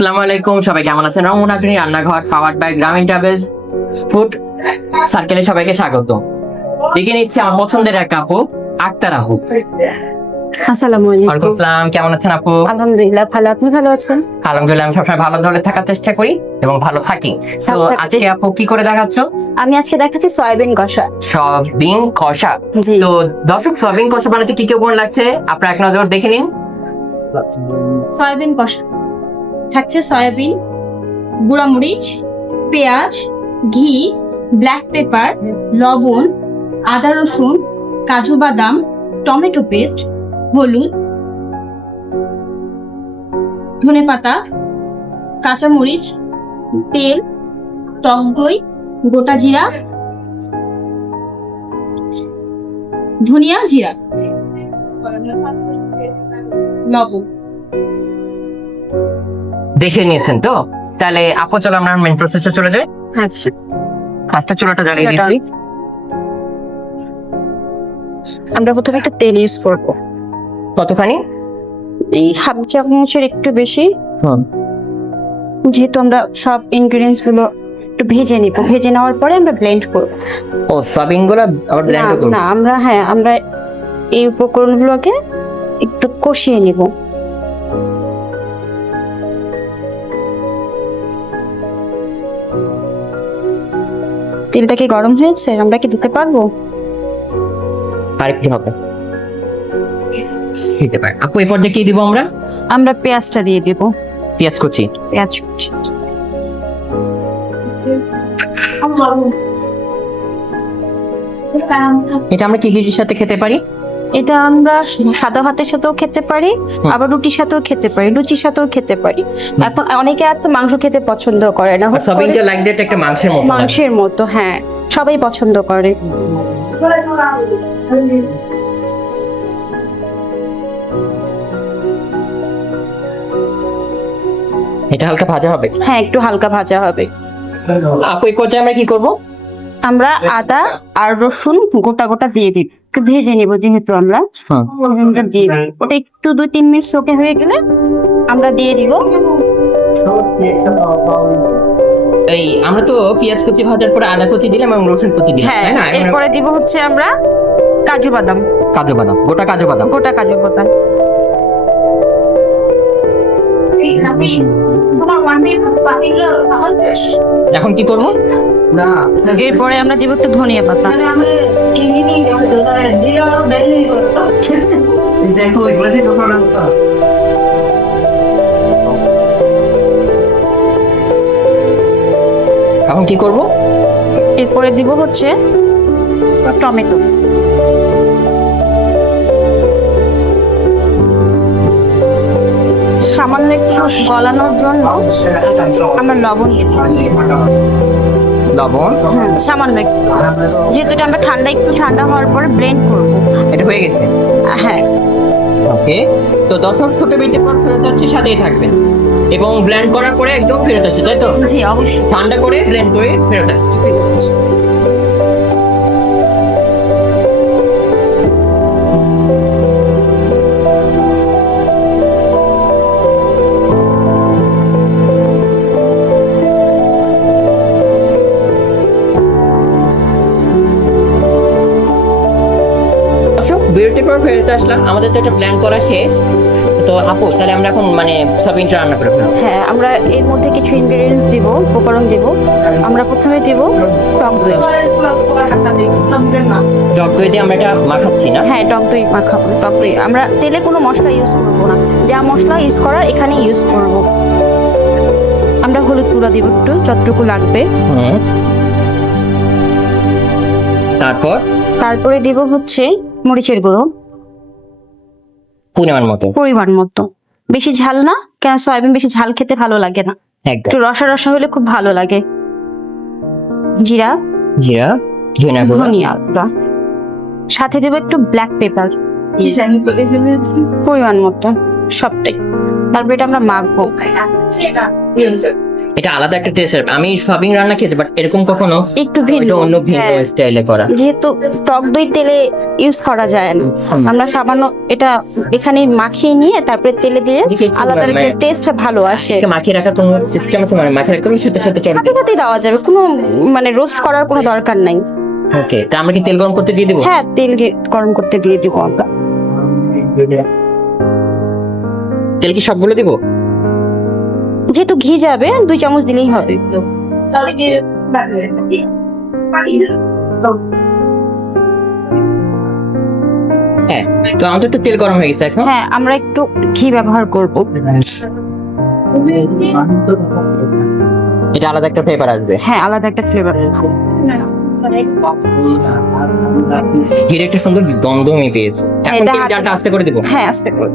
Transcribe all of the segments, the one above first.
আসসালামু আলাইকুম সবাই কেমন আছেন? রমনাগ্রী রান্নাঘর powered by Grameen travels food সার্কেলে সবাইকে স্বাগত। দেখে নিচ্ছে আমার পছন্দের এক আপু আক্তার আপু। আসসালামু আলাইকুম। আসসালাম কেমন আছেন আপু? আলহামদুলিল্লাহ ভালো। আপনি ভালো আছেন? আলহামদুলিল্লাহ আমি সবসময় ভালো ধরে থাকার চেষ্টা করি এবং ভালো থাকি। তো আজকে আপু কি করে দেখাচ্ছ? আমি আজকে দেখাচ্ছি সয়াবিন কষা। সয়াবিন কষা? তো দর্শক সয়াবিন কষা বানাতে কি কি উপকরণ লাগছে? আপনারা এক নজর দেখে নিন। সয়াবিন কষা। থাকছে সয়াবিন গুঁড়ামরিচ পেঁয়াজ, ঘি ব্ল্যাক পেপার লবণ, আদা রসুন, কাজু বাদাম, টমেটো পেস্ট, হলুদ, ধনে পাতা কাঁচামরিচ তেল, টক দই, গোটা জিরা, ধনিয়া জিরা, লবণ। দেখে নিয়েছেন তো? তাহলে আপু চলো আমরা মেন প্রসেসে চলে যাই। আচ্ছা। ফার্স্টে চুলাটা জ্বালিয়ে দিচ্ছি। আমরা প্রথমে একটু তেল ইউজ করব। কতখানি? এই হাফ চামচের একটু বেশি। হুম। যেহেতু আমরা সব ইনগ্রেডিয়েন্টসগুলো একটু ভেজে নিব। ভেজে নেওয়ার পরে আমরা ব্লেন্ড করব। ও সয়াবিনগুলো আবার ব্লেন্ড করব? না আমরা হ্যাঁ আমরা এই উপকরণগুলোকে একটু কষিয়ে নিব। তেলটা কি গরম হয়েছে? আমরা কি দিতে পারব? আর কি হবে? দিতে পারে। আপু এই পর্যায়ে কি দিব আমরা? আমরা পেঁয়াজটা দিয়ে দেব। পেঁয়াজ কুচি। পেঁয়াজ কুচি। এটা আমরা কি কি সাথে খেতে পারি? এটা আমরা সাদা ভাতের সাথেও খেতে পারি আবার রুটির সাথেও খেতে পারি লুচির সাথেও খেতে পারি। এখন অনেকে আর তো মাংস খেতে পছন্দ করে না লাইক একটা মাংসের মতো মাংসের মতো হ্যাঁ সবাই পছন্দ করে। এটা হালকা ভাজা হবে? হ্যাঁ একটু হালকা ভাজা হবে। আপু এই পর্যায়ে আমরা কি করব? আমরা আদা আর রসুন গোটা গোটা দিয়ে দিই। ভেজে নেব যেহেতু আমরা। হুম রসুনটা দিয়ে ওটা একটু দুই তিন মিনিট সোকে হয়ে গেলে আমরা দিয়ে দিব। এই আমরা তো পেঁয়াজ কুচি ভাজার পরে আদা কুচি দিলাম এবং রসুন কুচি দিলাম হ্যাঁ এরপরে দিব হচ্ছে আমরা কাজু বাদাম। কাজু বাদাম গোটা কাজু বাদাম। গোটা কাজু বাদাম। এখন কি করব? এরপরে আমরা দিব একটু ধনিয়া পাতা। এখন কি করব? এরপরে দিব হচ্ছে টমেটো। সামান্য একটু গলানোর জন্য আমরা লবণ। লবণ। সামান্য মিক্স যেহেতু এটা আমরা ঠান্ডা একটু ঠান্ডা হওয়ার পরে ব্লেন্ড করব। এটা হয়ে গেছে? হ্যাঁ। ওকে তো দর্শক ছোট বেটে পর ফেরত আসছে সাথেই থাকবে। এবং ব্লেন্ড করার পরে একদম ফেরত আসছে তাই তো? জি অবশ্যই। ঠান্ডা করে ব্লেন্ড করে ফেরত আসছে। বিরতির পর ফেরত আসলাম। আমাদের তো একটা প্ল্যান করা শেষ। তো আপু তাহলে আমরা এখন মানে সবিনটা রান্না করে ফেলব। হ্যাঁ আমরা এর মধ্যে কিছু ইনগ্রেডিয়েন্টস দিব উপকরণ দিব। আমরা প্রথমে দিব টক দই। টক দই দিয়ে আমরা এটা মাখাচ্ছি না? হ্যাঁ টক দই মাখাবো টক দই। আমরা তেলে কোনো মশলা ইউজ করব না। যা মশলা ইউজ করার এখানে ইউজ করব। আমরা হলুদ গুঁড়া দিব একটু যতটুকু লাগবে। তারপর? তারপরে দিব হচ্ছে মরিচের গুঁড়ো। পরিমাণ মতো। পরিমাণ মতো। বেশি ঝাল না কেন সয়াবিন বেশি ঝাল খেতে ভালো লাগে না। একটু রসা রসা হলে খুব ভালো লাগে। জিরা। জিরা ধনিয়া গুঁড়ো। ধনিয়া। সাথে দেবো একটু ব্ল্যাক পেপার পরিমাণ মতো। সবটাই। তারপর এটা আমরা মাখবো। এটা আলাদা একটা টেস্ট আমি সয়াবিন রান্না খেয়েছি বাট এরকম কখনো একটু ভিন্ন। অন্য ভিন্ন হ্যাঁ। স্টাইলে করা। যেহেতু টক দই তেলে ইউজ করা যায় না। আমরা সামান্য এটা এখানে মাখিয়ে নিয়ে তারপরে তেলে দিয়ে আলাদা মানে- একটা টেস্ট ভালো আসে। এটা মাখিয়ে রাখার কোনো সিস্টেম আছে? মানে মাখিয়ে রাখতে সাথে সাথে চলে সাথে সাথেই দেওয়া যাবে। কোনো মানে রোস্ট করার কোনো দরকার নাই। ওকে তা আমরা কি তেল গরম করতে দিয়ে দেবো? হ্যাঁ তেল গরম করতে দিয়ে দিব আমরা। তেল কি সবগুলো দিব? যেহেতু ঘি যাবে দুই চামচ দিলেই হবে। হ্যাঁ। তো আমাদের তো তেল গরম হয়ে গেছে এখন। হ্যাঁ আমরা একটু ঘি ব্যবহার করব। এটা আলাদা একটা পেপার আসবে। হ্যাঁ আলাদা একটা ফ্লেভার ঘিরে একটা সুন্দর গন্ধ আমি পেয়েছি এখন জালটা আস্তে করে দিব। হ্যাঁ আস্তে করে।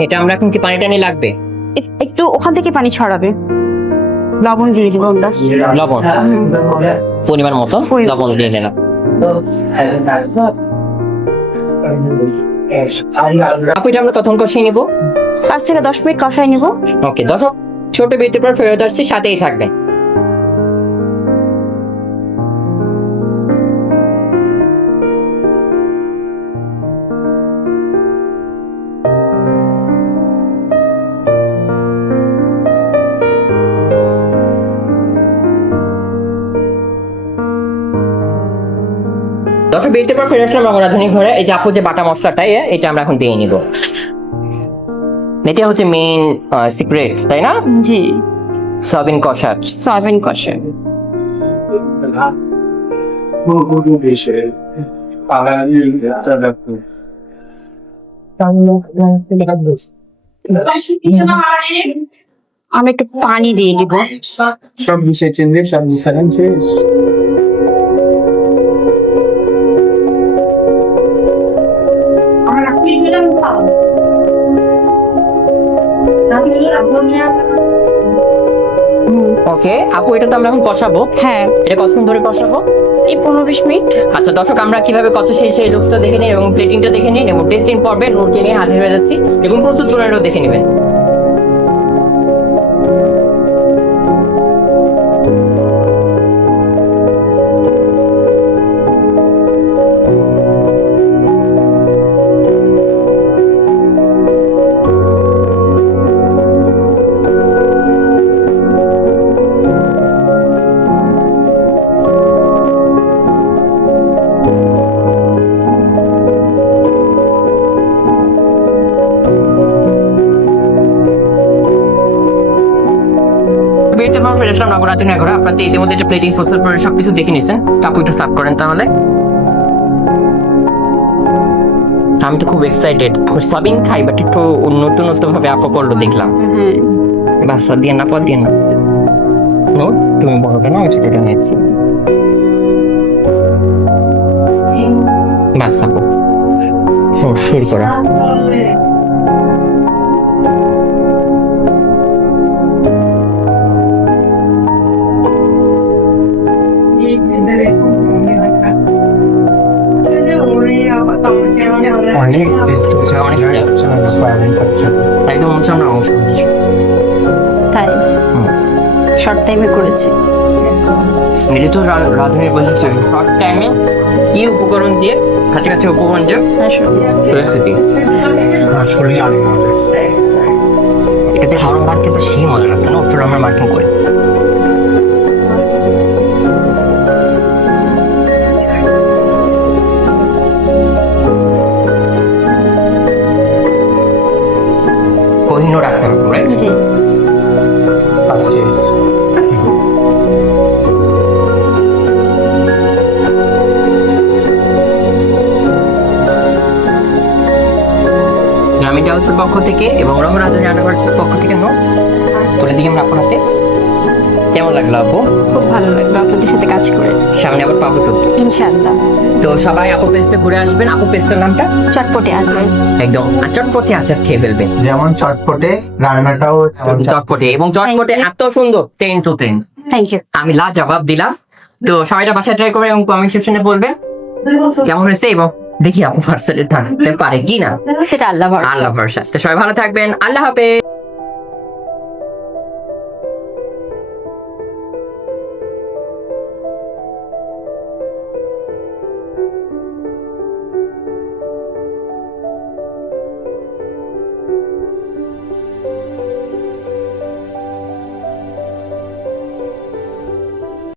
এটা আমরা এখন কি পানি টানি লাগবে? এক- একটু ওখান থেকে পানি ছড়াবে। লবণ দিয়ে দিব আমরা। লবণ? পরিমাণ মতো পরিমাণ। লবণ দিয়ে আপু এটা আমরা কখন কষিয়ে নিব? পাঁচ থেকে দশ মিনিট কষাই নিব। ওকে দর্শক ছোট বিরতির পর ফেরত আসছি সাথেই থাকবেন। দর্শক বিরতির পর ফেরত আসলাম রঙরাধনী ঘরে। এই যে আপু যে বাটা মশলাটাই এটা আমরা এখন দিয়ে নিব। এটা হচ্ছে মেইন সিক্রেট তাই না? জি। সয়াবিন কষার সয়াবিন কষা। আমি একটু পানি দিয়ে দিব সব বিষয় চিনবে সব ডিফারেন্সেস হুম, ওকে আপু এটা তো আমরা এখন কষাবো। হ্যাঁ। এটা কতক্ষণ ধরে কষাবো? এই পনেরো বিশ মিনিট। আচ্ছা দর্শক আমরা কীভাবে কত সেই সেই লুকসটা দেখে নিই এবং প্লেটিংটা দেখে নিই এবং টেস্টিং পর্বে নুরকে নিয়ে হাজির হয়ে যাচ্ছি। এবং প্রস্তুত প্রণালীও দেখে নেবেন। ফেরে আসলাম নগরাতে নগর আপনার তো ইতিমধ্যে একটা প্লেটিং প্রস্তুত করে সবকিছু দেখে নিয়েছেন আপু একটু সার্ভ করেন তাহলে। আমি তো খুব এক্সাইটেড সবিন খাই বাট একটু নতুন নতুন ভাবে আপু করল দেখলাম। হ্যাঁ। বাসা দিয়ে না পর দিয়ে না। নো তুমি বড়টা না আমি ছোটটা নিয়েছি বাস আপু শুরু শুরু করো অনেক অনেক সয়াবিন করছে। একদম হচ্ছে আমরা অংশ। তাই? শর্ট টাইমে করেছি। এটা তো রা- রাঁধুনির বৈশিষ্ট্য শর্ট টাইমে কি উপকরণ দিয়ে? কাছে কাছে উপকরণ দিয়ে? রেসিপি আসলে অনেক এটাতে গরম ভাত খেতে সেই মজা লাগবে না ওটা আমরা মার্কিং করি যে গ্রামীণ ডাউসের পক্ষ থেকে এবং রঙ্গরাজনী আটাকার পক্ষ থেকে নো তুলে দিকে আমরা আপনার কেমন লাগল আপু? খুব ভালো লাগল আপনাদের সাথে কাজ করে। সামনে আবার পাবো তো। ইনশাআল্লাহ। তো সবাই আপু পেস্টে ঘুরে আসবেন। আপু পেস্টের নামটা? চটপটে আছে। একদম। চটপটে আচার খেয়ে ফেলবেন। যেমন চটপটে রান্নাটাও চটপটে। চটপটে। এবং চটপটে এত সুন্দর ten to ten thank you আমি লা জবাব দিলাম। তো সবাইটা বাসায় ট্রাই করবেন এবং কমেন্ট সেকশনে বলবেন। কেমন হয়েছে এবং দেখি আপু পার্সেলে থাকতে পারে কি না সেটা আল্লাহ আল্লাহ ভরসা। তো সবাই ভালো থাকবেন। আল্লাহ হাফেজ।